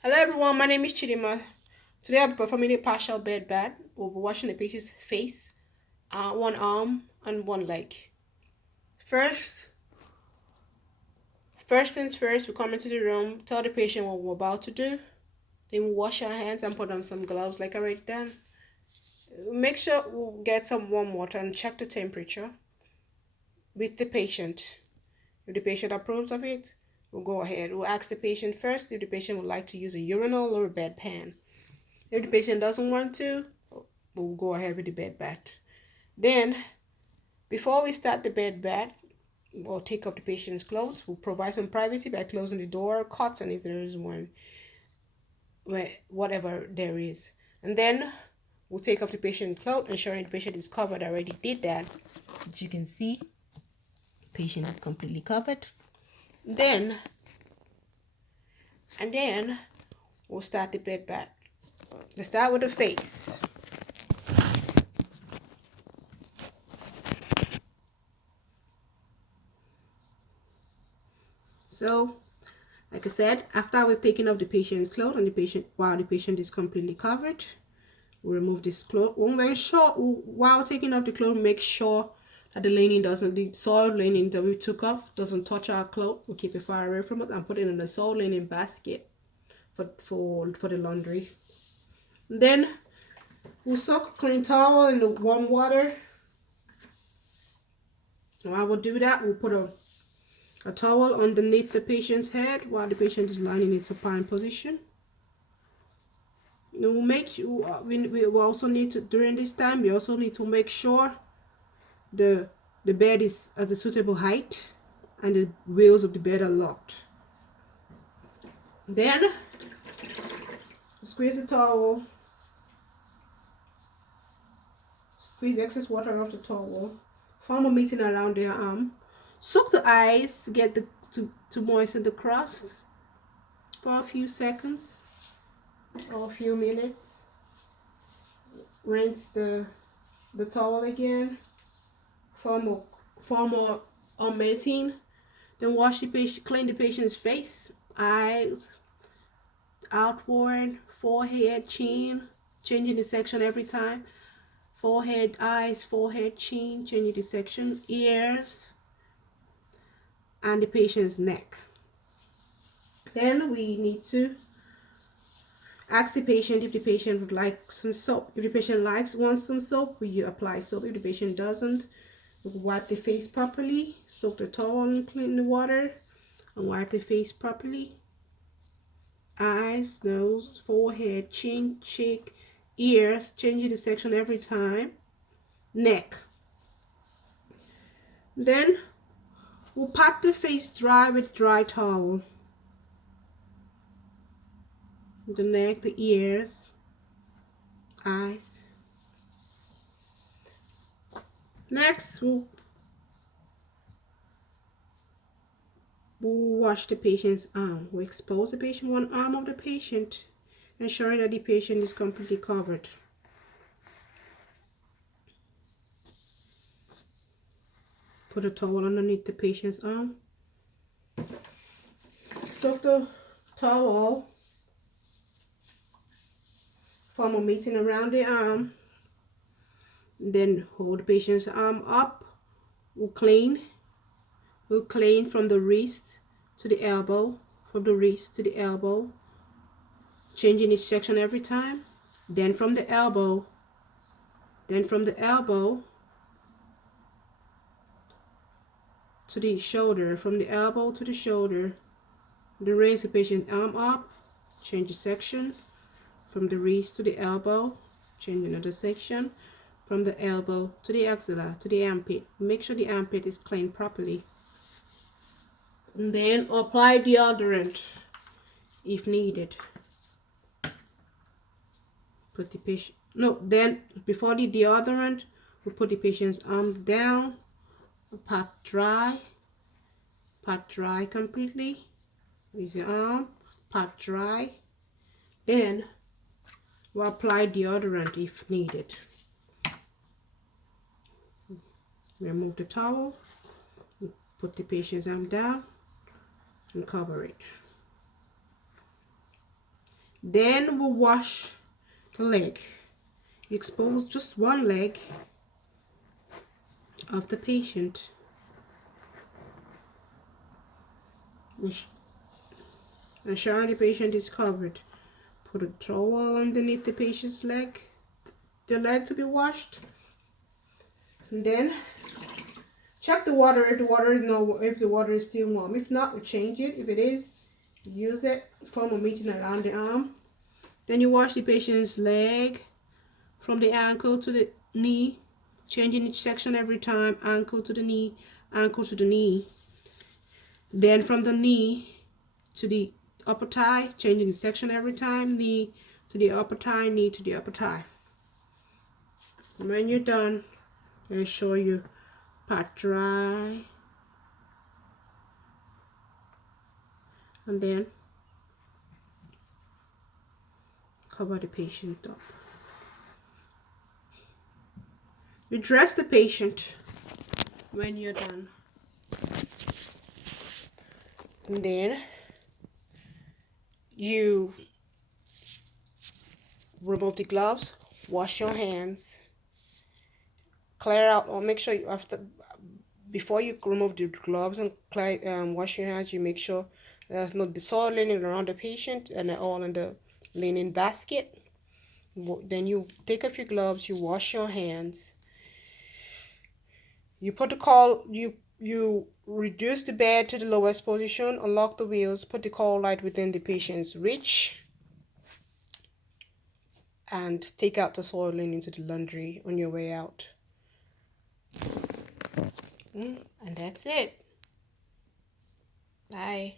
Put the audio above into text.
Hello everyone, my name is Chidima. Today I'll be performing a partial bed bath. We'll be washing the patient's face, one arm and one leg. First, first things first, we come into the room, tell the patient what we're about to do. Then we wash our hands and put on some gloves like I already done. Make sure we get some warm water and check the temperature with the patient. If the patient approves of it, we'll go ahead. We'll ask the patient first if the patient would like to use a urinal or a bedpan. If the patient doesn't want to, we'll go ahead with the bed bath. Then, before we start the bed bath, we'll take off the patient's clothes. We'll provide some privacy by closing the door, curtain if there is one, whatever there is. And then we'll take off the patient's clothes, ensuring the patient is covered. I already did that. As you can see, the patient is completely covered. Then, and then we'll start the bed bath. Let's start with the face. So, like I said, after we've taken off the patient's clothes and while the patient is completely covered, we remove this cloth. While taking off the clothes, make sure that the soil linen that we took off doesn't touch our clothes. We keep it far away from it and put it in the soil linen basket for the laundry. Then we'll soak a clean towel in the warm water. While we do that, we'll put a towel underneath the patient's head while the patient is lying in its supine position. We'll make sure we also need to, during this time, we also need to make sure the bed is at a suitable height and the wheels of the bed are locked. Then squeeze the towel, squeeze excess water off the towel, form a mitting around their arm, soak the eyes to get to moisten the crust for a few seconds or a few minutes. Rinse the towel again, form a mitting. Then clean the patient's face, eyes, outward, forehead, chin, changing the section every time. Forehead, eyes, forehead, chin, changing the section, ears, and the patient's neck. Then we need to ask the patient if the patient would like some soap. If the patient wants some soap, we apply soap. If the patient doesn't, we wipe the face properly, soak the towel in clean water, and wipe the face properly. Eyes, nose, forehead, chin, cheek, ears, changing the section every time. Neck. Then we'll pat the face dry with dry towel. The neck, the ears, eyes. Next, we'll wash the patient's arm. We expose the patient, one arm of the patient, ensuring that the patient is completely covered. Put a towel underneath the patient's arm. Soak the towel, form a mitting around the arm. Then hold the patient's arm up. We'll clean from the wrist to the elbow, from the wrist to the elbow, changing each section every time. Then from the elbow to the shoulder, from the elbow to the shoulder. Then raise the patient's arm up, change the section. From the wrist to the elbow, change another section. From the elbow to the axilla to the armpit. Make sure the armpit is cleaned properly. And then apply deodorant if needed. Put the patient, no, then before the deodorant, we put the patient's arm down, pat dry completely. Raise your arm, pat dry. Then we'll apply deodorant if needed. Remove the towel, put the patient's arm down and cover it. Then we'll wash the leg. You expose just one leg of the patient. Ensuring the patient is covered. Put a towel underneath the patient's leg, the leg to be washed. And then check the water if the water is still warm. If not, we change it. If it is, use it. Form a meeting around the arm. Then you wash the patient's leg from the ankle to the knee, changing each section every time. Ankle to the knee, ankle to the knee. Then from the knee to the upper thigh, changing the section every time. Knee to the upper thigh, knee to the upper thigh. And when you're done, I'll show you pat dry. And then cover the patient up. You dress the patient when you're done. And then you remove the gloves, wash your hands, clear out, or make sure you before you remove the gloves and wash your hands, you make sure there's no soil linen around the patient and they're all in the linen basket. Then you take off your gloves, you wash your hands. You put the caul, you reduce the bed to the lowest position, unlock the wheels, put the caul light within the patient's reach, and take out the soil linen into the laundry on your way out. And that's it. Bye.